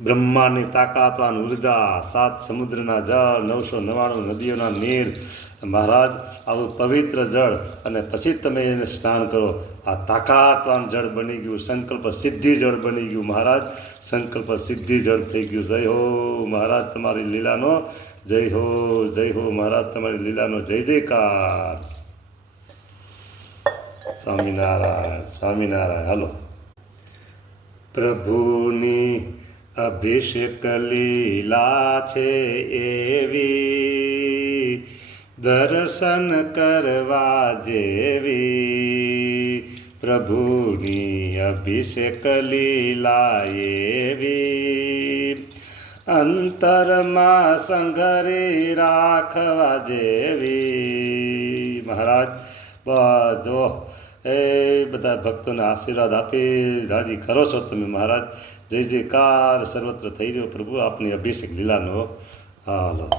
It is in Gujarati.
બ્રહ્માંડની તાકાતવાન ઉર્જા, 7 સમુદ્રના જળ, 999 નદીઓના નીર, મહારાજ આવું પવિત્ર જળ, અને પછી તમે એને સ્નાન કરો. આ તાકાતવાન જળ બની ગયું, સંકલ્પ સિદ્ધિ જળ બની ગયું મહારાજ, સંકલ્પ સિદ્ધિ જળ થઈ ગયું. જય હો મહારાજ તમારી લીલાનો, જય હો, જય હો મહારાજ તમારી લીલાનો જય જયકાર. સ્વામિનારાયણ, સ્વામિનારાયણ. હાલો. પ્રભુની અભિષેક લીલા છે એવી, દર્શન કરવા જેવી. પ્રભુની અભિષેક લીલા એવી, અંતરમાં સંઘરી રાખવા જેવી. મહારાજ બધો એ બધા ભક્તોને આશીર્વાદ આપી રાજી કરો છો તમે મહારાજ. જય જયકાર સર્વત્ર થઈ રહ્યો પ્રભુ આપની અભિષેક લીલાનો. હાલો.